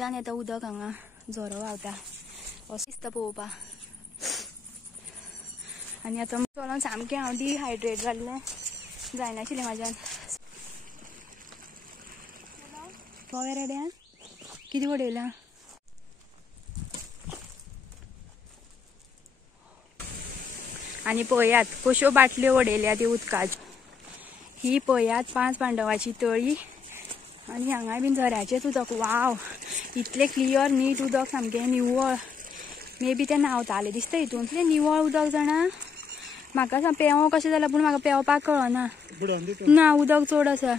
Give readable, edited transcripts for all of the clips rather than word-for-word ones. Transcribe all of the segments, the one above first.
फाटल्याच्यान येता उदक हांगा झरो व्हांवता असो दिसता पळोवपाक. आनी आतां चलोन सामकें हांव डिहायड्रेट जाल्लें जायनाशिल्लें म्हाज्यान. गोवे रेड्या कितें उडयलां? आनी पळयात कश्यो बाटल्यो उडयल्या ती उदकाच. ही पळयात 5 पांडवाची तळी आनी हांगाय बीन झऱ्याचेच उदक. वाव, इतलें क्लियर नीट उदक सामकें निवळ. मे बी ते न्हांवताले दिसता हितून. इतलें निवळ उदक जाणा. म्हाका सांग पेंवो कशें जालां पूण म्हाका पेंवपाक कळना ना, उदक चड आसा.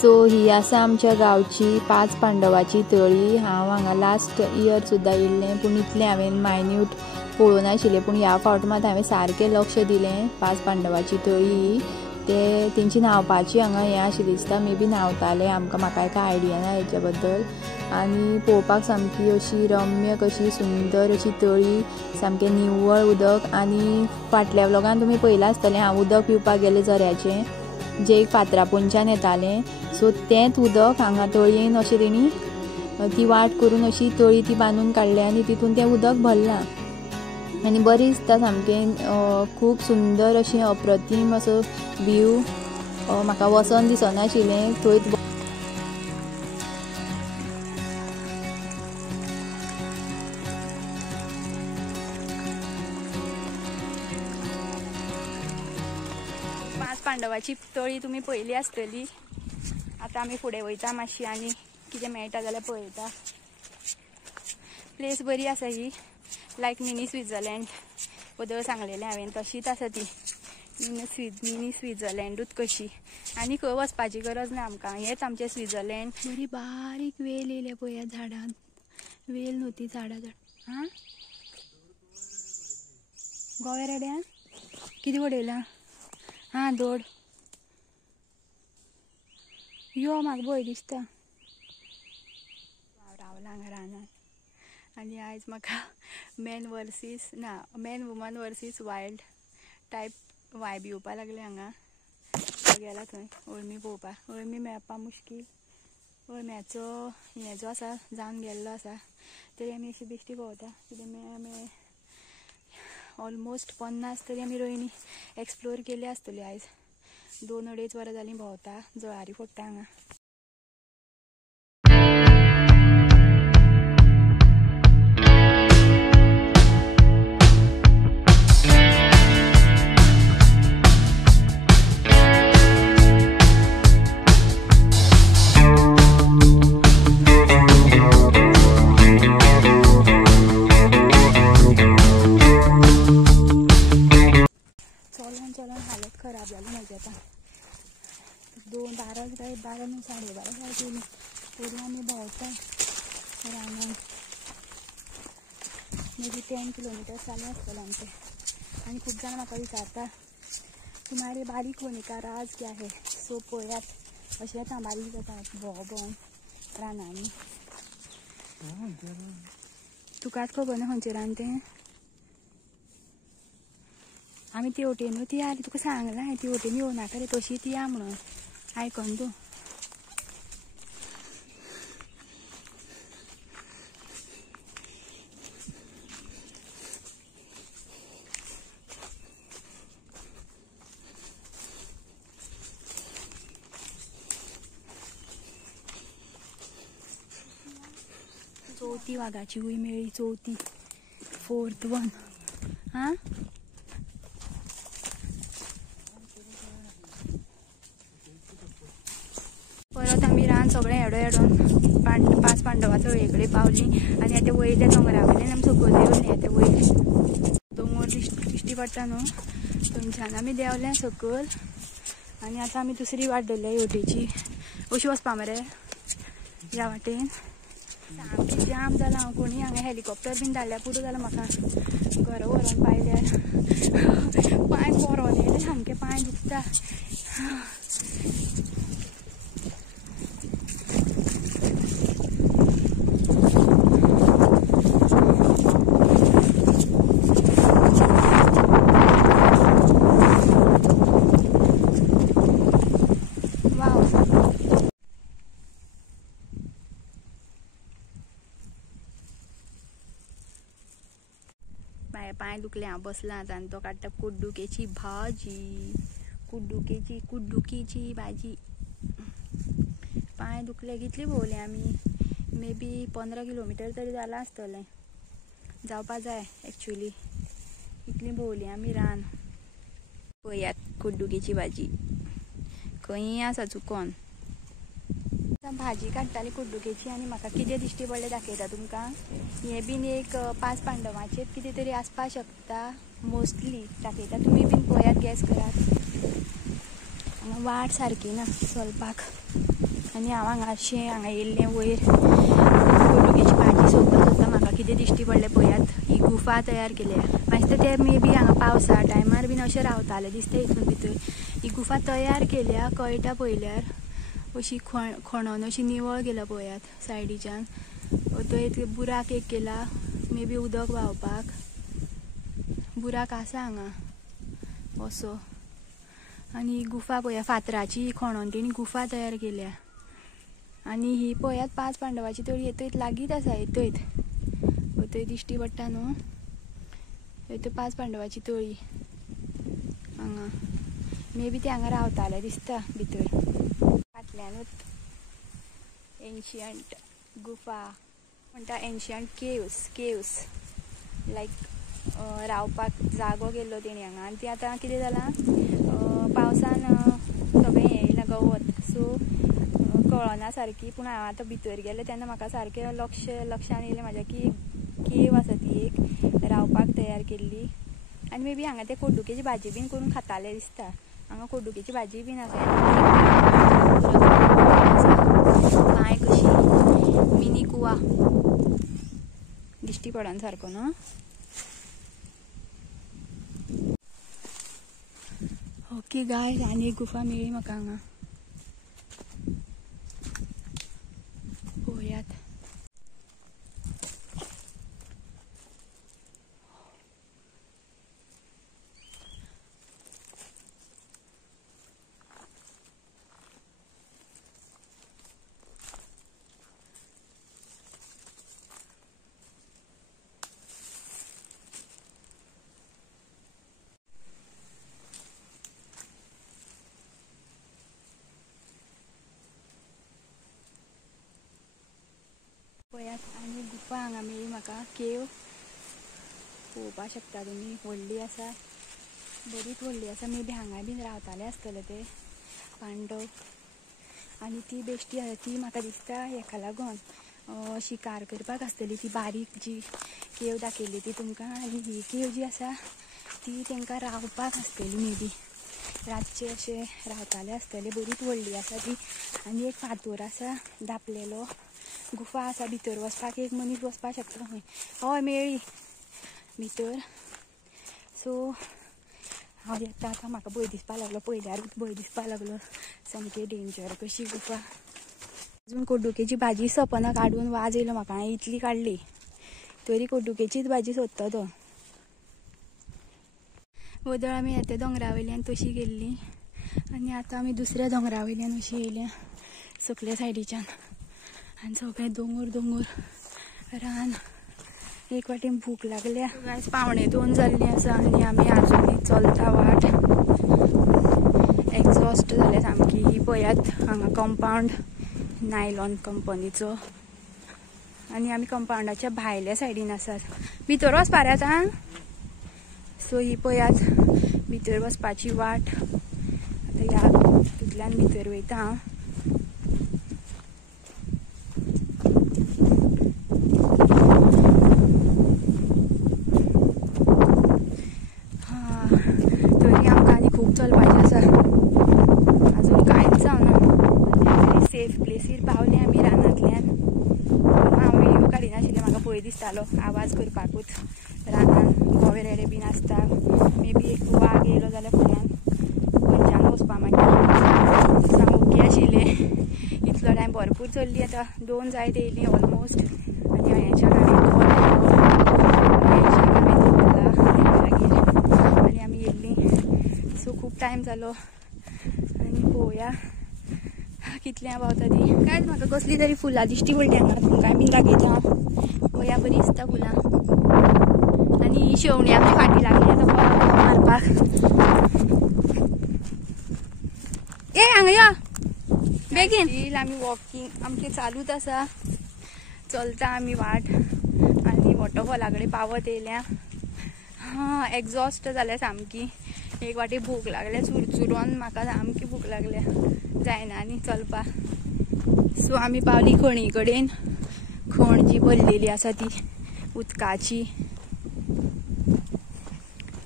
सो ही आसा आमच्या गांवची 5 पांडवाची तळी. हांव हांगा लास्ट इयर सुद्दां येयल्लें पूण इतलें हांवें मायन्यूट पळोवना नाशिल्लें, पूण ह्या फावट मात हांवें सारकें लक्ष दिलें. 5 पांडवाची तळी ते तेंची न्हांवपाची हांगा हें आशिल्ली दिसता. मे बी न्हांवताले, म्हाका कांय आयडिया ना हेच्या बद्दल. आनी पळोवपाक सामकी अशी रम्य कशी सुंदर अशी तळी, सामकें निव्वळ उदक. आनी फाटल्या व्लॉगान तुमी पळयलां आसतलें हांव उदक पिवपाक गेलें झऱ्याचें, जे एक फातरापोंच्यान येतालें. सो तेंच उदक हांगा तळयेन अशें तेणी ती वाट करून अशी तळी ती बांदून काडल्या आनी तितून तें उदक भरलां. आनी बरें दिसता सामकें. खूब सुंदर अशें अप्रतीम असो व्यू. म्हाका वचोन दिसनाशिल्लें थंयच. पांडवाची तळी तुमी पळयली आसतली. आतां आमी फुडें वयता मातशी आनी कितें मेळटा जाल्यार पळयता. प्लेस बरी आसा ही, लायक मिनी स्वित्झर्लंड बद्दल सांगलेलें हांवें, तशीच आसा ती. मिनी स्वित्झर्लंडूच कशी. आनी खंय वचपाची गरज ना आमकां, हेंच आमचें स्वित्झर्लंड. बरी बारीक वेल येयल्या पळय ह्या झाडान. वेल न्हू ती झाडां. हां गोवे रेड्या कितें उडयलां? हां दोड यो, म्हाका भंय दिसता. रावला हांगा रानान आनी आयज म्हाका man woman versus wild type vibe येवपा लागले हांगा. गेला थंय अळमी पळोवपाक. अळमी मेळपा मुश्कील. अळम्याचो हें जो आसा जावन गेल्लो आसा, तरी आमी अशी बेश्टी भोंवता. कितें मेळ्ळें ऑलमोस्ट 50 तरी आमी रोयणी एक्सप्लोर केली आसतली आयज. 2-2.5 वरां जालीं भोंवता, जळारी फोडटा हांगा. चलोन हालत खराब जाली म्हाजी आतां. 12 न्हू 12:30 जाली तरी आमी भोंवता रानान. मे बी 10 किलोमिटर्स जालें आसतलें आमचें. आनी खूब जाणां म्हाका विचारता तुम्हारे बारीक होने का राज क्या है. सो पळयात अशेंच हांव बारीक जाता भोंवून रानांनी. तुकाच खबर ना खंयचें रान तें. आमी ती वटेनूच या, तुका सांगलां हांवें ती वटेन येवं नाका रे, तशीच या म्हणून. आयकन तूं. चवथी वाघाची उय मेळ्ळी. चवथी 4th वन. हां परत आमी रान सगळें एडोन 5 पांडवा तळये कडेन पावलीं. आनी आतां वयल्या दोंगरा वयल्यान आमी सकयल येवली. आतां वयले दोंगर दिश्टी पडटा न्हू, थंयच्यान आमी देंवल्या सकयल. आनी आतां आमी दुसरी वाट धरल्या हेवटेची. अशी वचपा मरे ह्या वाटेन. सामकी जाम जालां हांव. कोणी हांगा हेलिकॉप्टर बीन धाडल्या पुरो जाल्यार म्हाका घरा व्हरोन पायल्यार. पांय पोरोन येयले सामके, पांय दुखता. पांय दुखले हांव बसलां आतां आनी तो काडटा कुड्डुकेची भाजी. कुड्डुकीची भाजी. पांय दुखले कितली भोंवले आमी मे बी 15 किलोमीटर तरी जालां आसतलें जावपा जाय एक्चुअली. इतली भोंवली आमी रान. पळयात कुड्डुकेची भाजी खंय आसा चुकोन. भाजी काडटाली कुड्डुकेची आनी म्हाका कितें दिश्टी पडलें दाखयता तुमकां. हें बीन एक 5 पांडवाचेर कितें तरी आसपा शकता मोस्टली दाखयता. तुमी बीन पळयात गॅस करात. हांगा वाट सारकी ना चलपाक आनी हांव हांगा येयल्लें वयर कुड्डुकेची भाजी सोदता सोदता म्हाका कितें दिश्टी पडलें पळयात. ही गुफा तयार केल्या. मागीर ते मे बी हांगा पावसा टायमार बीन अशें रावताले दिसता हितून भितर. ही गुफा तयार केल्या कळटा पळयल्यार. अशी खणून अशी निवळ केला पळयात सायडीच्यान. तो एक बुराक एक केला मे बी उदक व्हांवपाक. बुराक आसा हांगा असो. आनी ही गुफा पळया फातराची खणून तेणी गुफा तयार केल्या. आनी ही पळयात 5 पांडवाची तळी येतयत लागीत आसा येतयत. थंय दिश्टी पडटा न्हू थंय 5 पांडवाची तळी हांगा. मे बी ते हांगा रावताले दिसता भितर. फाटल्यानूच एन्शियंट गुफा म्हणटा एन्शियंट केव्स लायक रावपाक जागो केल्लो तेणी हांगा. आनी ती आतां कितें जालां पावसान सगळें हें येयलां गवत सो कळना सारकी. पूण हांव आतां भितर गेलें तेन्ना म्हाका सारकें लक्षान येयलें म्हाज्या की केव आसा ती एक रावपाक तयार केल्ली. आनी मे बी हांगा ते कुड्डुकेची भाजी बीन करून खाताले दिसता. हांगा कुड्डुकेची भाजी बीन आसा. पांय कशी मिनी कुवा दिश्टी पडन सारको न्हू. ओके गायज आनी एक गुफा मेळ्ळी म्हाका हांगा पळयात. पळयात आनी गुफा हांगा मेळ्ळी म्हाका. केव पळोवपाक शकता तुमी. व्हडली आसा बरीच व्हडली आसा. मे बी हांगा बीन रावताले आसतले ते पांडव. आनी ती बेश्टी आसा ती म्हाका दिसता हेका लागून शिकार करपाक आसतली ती बारीक जी केव दाखयली ती तुमकां. आनी ही केव जी आसा ती तेंकां रावपाक आसतली मे बी रातचे अशें रावताले आसतले. बरीच व्हडली आसा ती. आनी एक फातर आसा धापलेलो. गुफा आसा भितर वचपाक एक मनीस वचपाक शकता खंय. हय मेळ्ळी भितर. सो हांव येता आतां. म्हाका भंय दिसपाक लागलो पळयल्यारूच भंय दिसपाक लागलो. सामकें डेंजर कशी गुफा. अजून कुड्डुकेची भाजी सपना काडून वाज येयलो म्हाका. हांवें इतली काडली तरी कुड्डुकेचीच भाजी सोदता तो. वदळ आमी येता दोंगरा वयल्यान तशी गेल्ली आनी आतां आमी दुसऱ्या दोंगरा वयल्यान अशी येयल्या सकल्या सायडीच्यान. आनी सगळें दोंगर रान. एक वाटेन भूक लागल्या. गायज 1:45 जाल्ली आसा आनी आमी आजुनूय चलता वाट. एक्झॉस्ट जाल्या सामकी. ही पळयात हांगा कंपाउंड नायलॉन कंपनीचो. आनी आमी कंपाउंडाच्या भायल्या सायडीन आसात. भितर वचपा रे आतां. सो ही पळयात भितर वचपाची वाट. आतां ह्या हितूंतल्यान भितर वयता हांव. तरी आमकां आनी खूब चलपाचें आसा. अजून कांयच जावना. सेफ प्लेसीर पावले आमी रानांतल्यान. हांव व्हिडियो काडिनाशिल्लें म्हाका भंय दिसतालो आवाज करपाकूच. रानान गोवे रेडे बीन आसता. मे बी एक वाग येयलो जाल्यार फुड्यान खंयच्यान वचपा मागीर. सामकें ओके आशिल्लें. इतलो टायम भरपूर चल्ली. आतां 2 जायत येयली ऑलमोस्ट. आनी हांवें दवरला आनी आमी येयल्ली. सो खूब टायम जालो आनी पळोवया कितल्या पावता ती. कांयच म्हाका कसली तरी फुलां दिश्टी पडली हांगा. तुमकां बीन दाखयता हांव. पळया बरी दिसता फुलां. आनी आणि शेवणी आमची फाटी लागली आता मारपाक. ए हांगा या बेगीन. आमी वॉकिंग आमचे चालूच आसा. चलता आमी वाट आनी वॉटरफॉला कडेन पावत येयल्या. हा एक्झॉस्ट जाल्या सामकी. एक वाटी भूक लागल्या चुरचुरोन. म्हाका सामकी भूक लागल्या जायना आनी चलपा. सो आमी पावली खणी कडेन. खण जी भरलेली आसा ती उदकाची.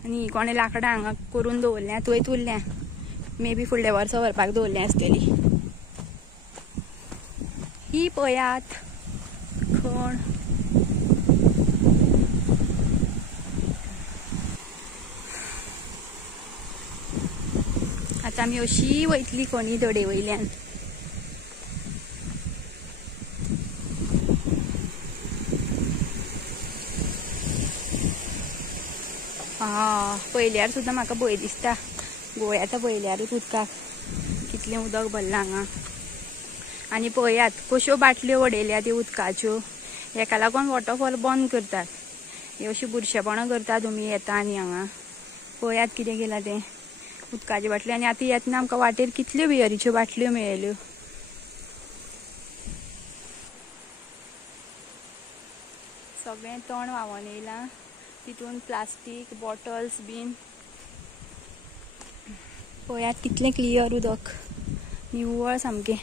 आनी कोणे लाकडां हांगा करून दवरल्या थंय उरल्या. मे बी फुडल्या वर्सा व्हरपाक दवरली आसतली. ही पळयात खण. आता आमी अशी वयतली खणी दडे वयल्यान. हा पयल्यार सुद्दां म्हाका भंय दिसता. गोंय आतां पयल्यारूच उदकाक कितलें उदक भरलां हांगा. आनी पळयात कश्यो बाटल्यो उडयल्या त्यो उदकाच्यो. हेका लागून वॉटरफॉल बंद करतात. हे अशी बुरशेपणां करता तुमी येता आनी हांगा पळयात कितें केलां तें. उदकाच्यो बाटल्यो आनी आतां येतना आमकां वाटेर कितल्यो बियरीच्यो बाटल्यो मेळ्ळ्यो. सगळें तण व्हांवून येयलां. तितून प्लास्टीक बॉटल्स बीन. पळयात कितलें क्लियर उदक निव्वळ सामकें.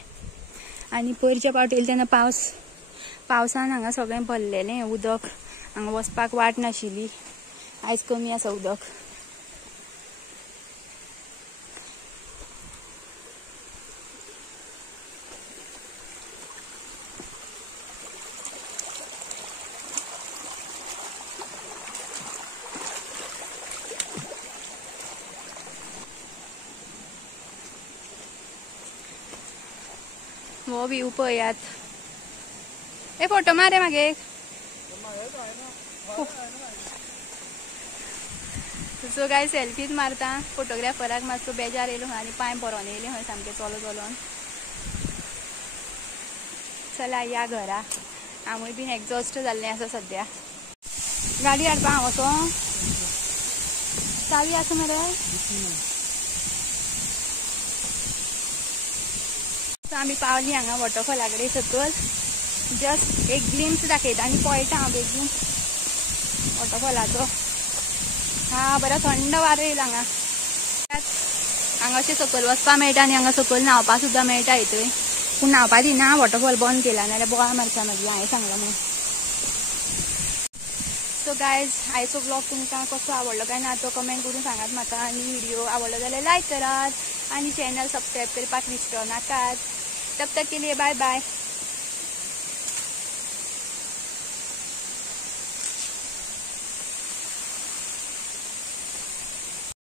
आनी पयरच्या पावटी येयले तेन्ना पावसान हांगा सगळें भरलेलें उदक. हांगा वचपाक वाट नाशिल्ली. आयज कमी आसा उदक. वो व्ह्यू पळयात. ए फोटो मारे मागे. सो काय सेल्फीज मारता. फोटोग्राफराक मातसो बेजार येयलो आनी पांय भरोन येयले खंय सामकें चलोन. चला या घरा. हांवूय बीन एक्झॉस्ट जाल्लें आसा सद्या. गाडी हाडपा हांव वचों. चावी आसा मरे. आमी पावली हांगा वॉटरफॉला कडेन सकयल. जस्ट एक ग्लिम्स दाखयता आनी पळयता हांव बेगीन वॉटरफॉलाचो. हा बरो थंड वारो येयला हांगा. हांगा अशें सकयल वचपा मेळटा आनी हांगा सकयल न्हावपा सुद्दां मेळटा हितूय. पूण न्हावपा दिना. वॉटरफॉल बंद केला नाल्यार बोवाळ मारता मागीर. हांवें सांगलां म्हणून. सो गायज आयचो ब्लॉग तुमकां कसो आवडलो काय ना तो कमेंट करून सांगात म्हाका. आनी व्हिडिओ आवडलो जाल्यार लायक करात आनी चॅनल सबस्क्रायब करपाक विसरो नाकात. तब तक के लिए बाय बाय.